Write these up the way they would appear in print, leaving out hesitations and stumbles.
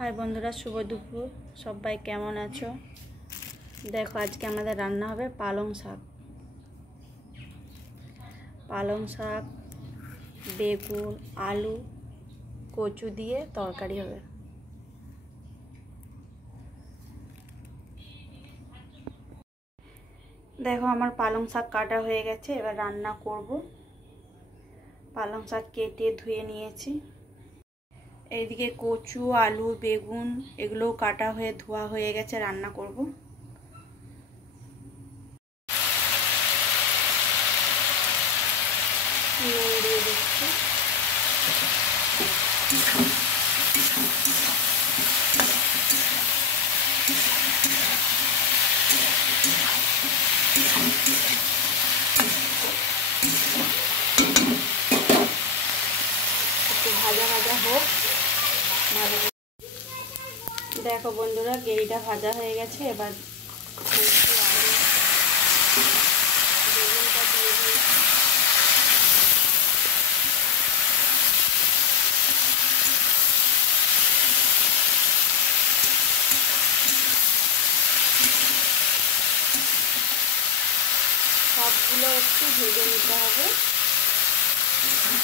High বন্ধুরা, শুভ দুপুর। সবাই কেমন আছো? দেখো, আজকে আমাদের রান্না হবে পালং শাক। পালং শাক, বেগুন, আলু, কচু দিয়ে তরকারি হবে। দেখো, আমার পালং শাক কাটা হয়ে গেছে, এবার রান্না করব। পালং শাক কেটে ধুয়ে নিয়েছি। এইদিকে কচু, আলু, বেগুন এগুলোও কাটা হয়ে ধোয়া হয়ে গেছে, রান্না করব। নুন দিয়ে দিচ্ছি। একটু ভাজা ভাজা হোক, ভালো। দেখো বন্ধুরা, গেরিটা ভাজা হয়ে গেছে। এবার বেগুনটা দিয়ে দিই। সবগুলো একটু ভেজে নিতে হবে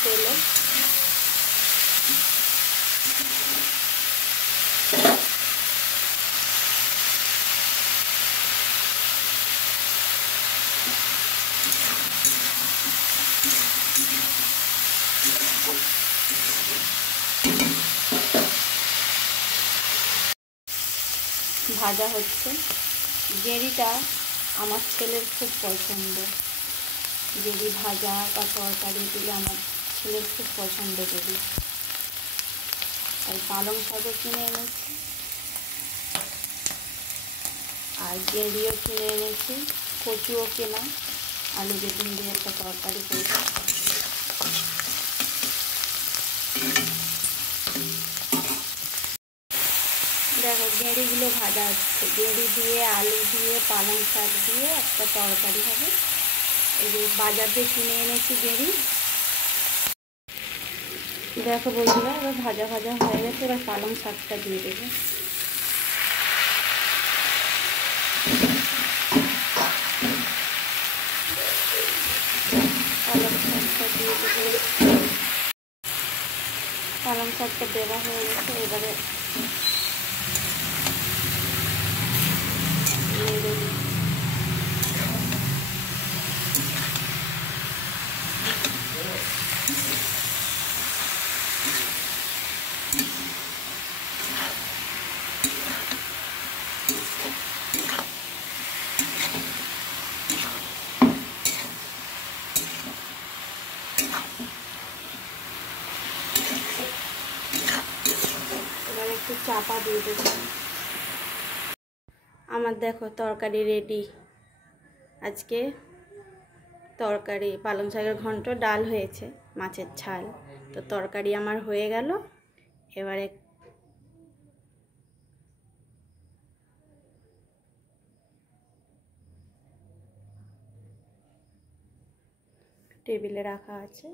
তেলে। ভাজা হচ্ছে। গেঁড়িটা আমার ছেলের খুব পছন্দ। গেঁড়ি ভাজা বা তরকারি দিলে আমার ছেলের খুব পছন্দ গেঁড়ি। তাই পালং শাকও কিনে এনেছি আর গেঁড়িও কিনে এনেছি, কচুও কেনা। আলু বেগুন দিয়ে একটা তরকারি করেছি। দেখো, গেঁড়িগুলো ভাজা হচ্ছে। গেঁড়ি দিয়ে, আলু দিয়ে, পালং শাক দিয়ে একটা তরকারি হবে। এই যে বাজার দিয়ে কিনে এনেছি গেঁড়ি। দেখো বন্ধুরা, এবার ভাজা ভাজা হয়ে গেছে। এবার পালং শাকটা দিয়ে দেবো। পালং শাকটা দিয়ে দেবো। পালং শাকটা দেওয়া হয়ে গেছে। এবারে নেড়ে দিই। এবার একটু চাপা দিয়ে দেবো। আমার দেখো তরকারি রেডি। আজকে তরকারি পালং শাকের ঘন্ট, ডাল হয়েছে, মাছের ঝাল। তো তরকারি আমার হয়ে গেল। এবারে টেবিলে রাখা আছে।